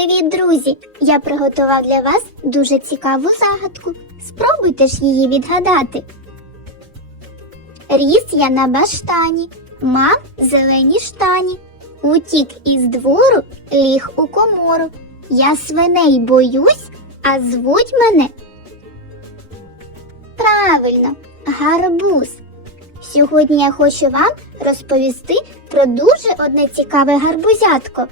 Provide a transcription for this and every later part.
Привіт, друзі! Я приготував для вас дуже цікаву загадку. Спробуйте ж її відгадати. Ріс я на баштані, мав зелені штані. Утік із двору, ліг у комору. Я свиней боюсь, а звуть мене. Правильно, гарбуз. Сьогодні я хочу вам розповісти про дуже одне цікаве гарбузятко.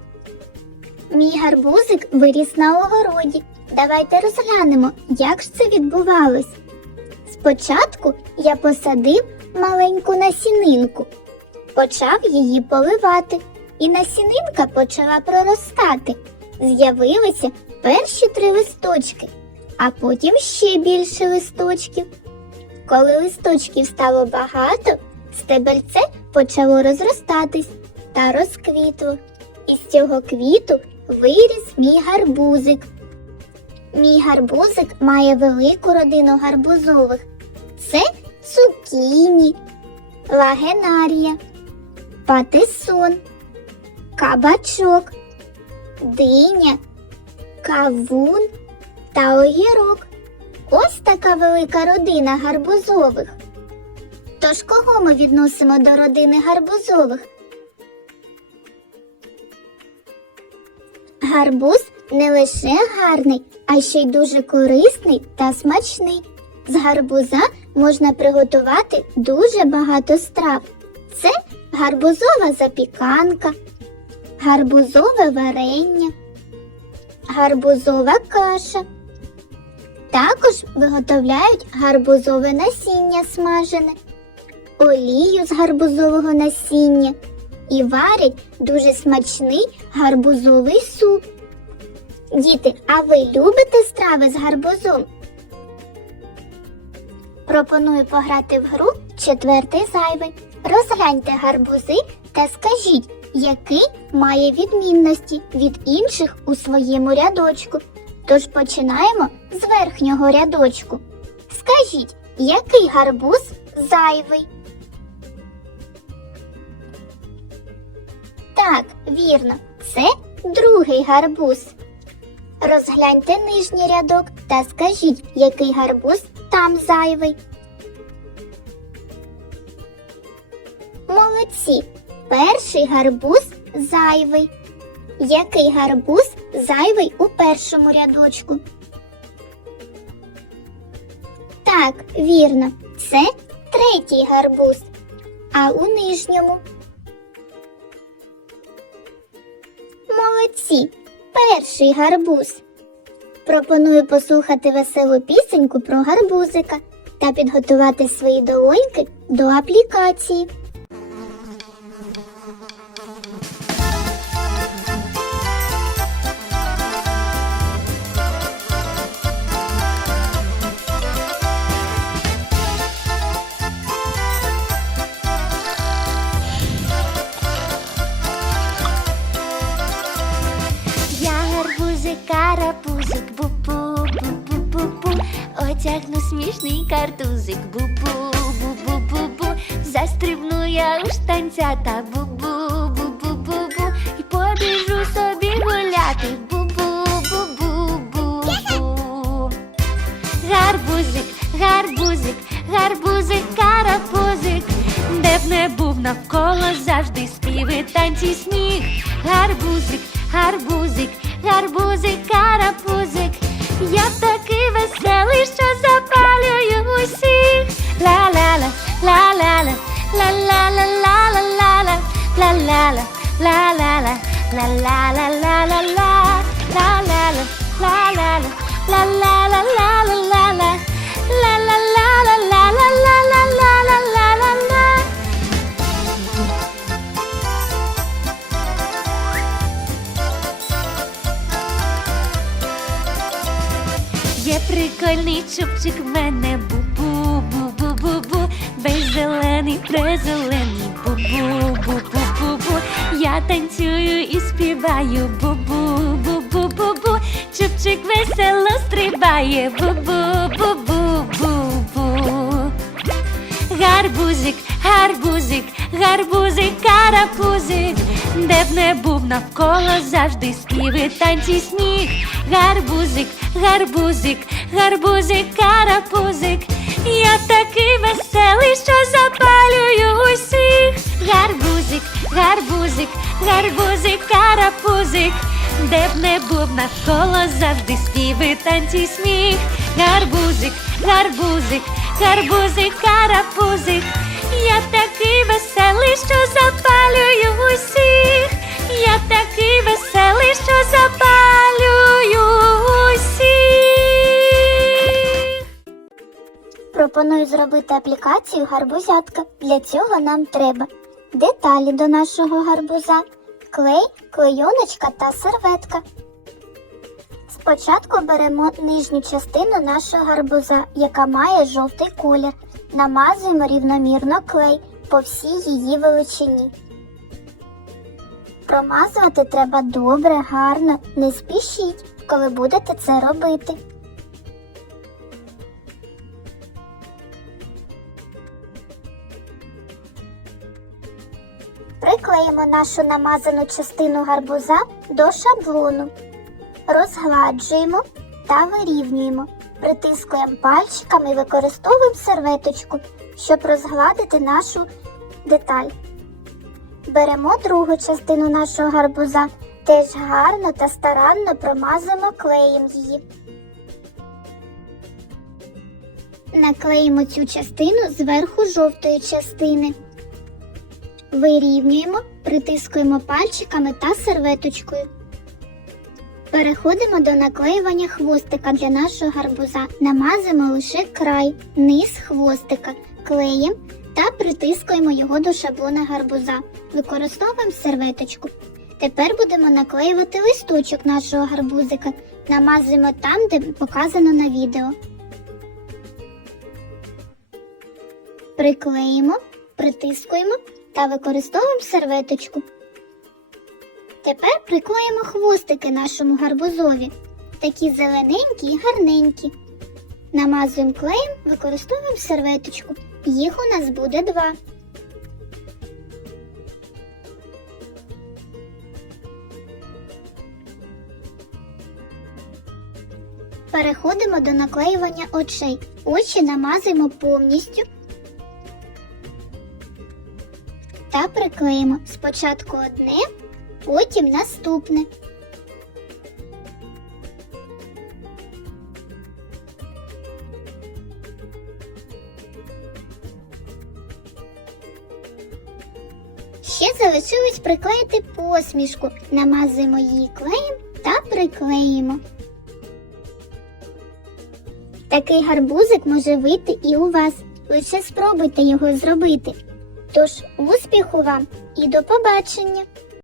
Мій гарбузик виріс на огороді. Давайте розглянемо, як ж це відбувалось. Спочатку я посадив маленьку насінинку, почав її поливати, і насінинка почала проростати. З'явилися перші три листочки, а потім ще більше листочків. Коли листочків стало багато, стебельце почало розростатись та розквітло. Із цього квіту виріс мій гарбузик. Мій гарбузик має велику родину гарбузових. Це цукіні, лагенарія, патисон, кабачок, диня, кавун та огірок. Ось така велика родина гарбузових. Тож кого ми відносимо до родини гарбузових? Гарбуз не лише гарний, а ще й дуже корисний та смачний. З гарбуза можна приготувати дуже багато страв. Це гарбузова запіканка, гарбузове варення, гарбузова каша. Також виготовляють гарбузове насіння смажене, олію з гарбузового насіння і варять дуже смачний гарбузовий суп. Діти, а ви любите страви з гарбузом? Пропоную пограти в гру четвертий зайвий. Розгляньте гарбузи та скажіть, який має відмінності від інших у своєму рядочку. Тож починаємо з верхнього рядочку. Скажіть, який гарбуз зайвий? Так, вірно, це другий гарбуз. Розгляньте нижній рядок та скажіть, який гарбуз там зайвий. Молодці. Перший гарбуз зайвий. Який гарбуз зайвий у першому рядочку? Так, вірно, це третій гарбуз. А у нижньому. Молодці. Перший гарбуз. Пропоную послухати веселу пісеньку про гарбузика та підготувати свої долоньки до аплікації. Карапузик, бу-бу, бу-бу-бу-бу. Отягну смішний картузик, бу-бу, бу-бу-бу-бу. Застрибну я у штанцята, бу-бу, бу-бу-бу-бу. І побіжу собі гуляти, бу-бу, бу-бу-бу-бу Гарбузик, гарбузик, гарбузик, карапузик, де б не був навколо завжди співи, танці, сміх. Гарбузик, гарбузик, гарбузик, карапузик. Я такий веселий, прикольний чубчик в мене бу-бу, бу-бу-бу-бу, весь зелений, презелений бу-бу, бу-бу-бу-бу. Я танцюю і співаю бу-бу, бу-бу-бу-бу. Чубчик весело стрибає бу-бу, бу-бу-бу-бу. гарбузик, гарбузик, гарбузик, карапузик, де б не був навколо завжди співи, танці, сміх. Гарбузик, гарбузик, гарбузик, карапузик. Я такий веселий, що запалюю усіх. Гарбузик, гарбузик, гарбузик, карапузик. Де б не був навколо завжди співи, танці, сміх. Гарбузик, гарбузик, гарбузик, карапузик. Я такий веселий, що запалюю усіх. Я такий веселий, що запалюю усіх. Пропоную зробити аплікацію гарбузятка. Для цього нам треба деталі до нашого гарбуза, клей, клейоночка та серветка. Спочатку беремо нижню частину нашого гарбуза, яка має жовтий колір. Намазуємо рівномірно клей по всій її величині. Промазувати треба добре, гарно, не спішіть, коли будете це робити. Приклеїмо нашу намазану частину гарбуза до шаблону, розгладжуємо та вирівнюємо. Притискуємо пальчиками і використовуємо серветочку, щоб розгладити нашу деталь. Беремо другу частину нашого гарбуза, теж гарно та старанно промазуємо клеєм її. Наклеїмо цю частину зверху жовтої частини. Вирівнюємо, притискуємо пальчиками та серветочкою. Переходимо до наклеювання хвостика для нашого гарбуза. Намазуємо лише край, низ хвостика, клеєм та притискуємо його до шаблона гарбуза. Використовуємо серветочку. Тепер будемо наклеювати листочок нашого гарбузика. Намазуємо там, де показано на відео. Приклеїмо, притискуємо та використовуємо серветочку. Тепер приклеїмо хвостики нашому гарбузові. Такі зелененькі і гарненькі. Намазуємо клеєм, використовуємо серветочку. Їх у нас буде два. Переходимо до наклеювання очей. Очі намазуємо повністю та приклеїмо спочатку одне, потім наступне. Ще залишилось приклеїти посмішку. Намазуємо її клеєм та приклеїмо. Такий гарбузик може вийти і у вас. Лише спробуйте його зробити. Тож успіху вам і до побачення!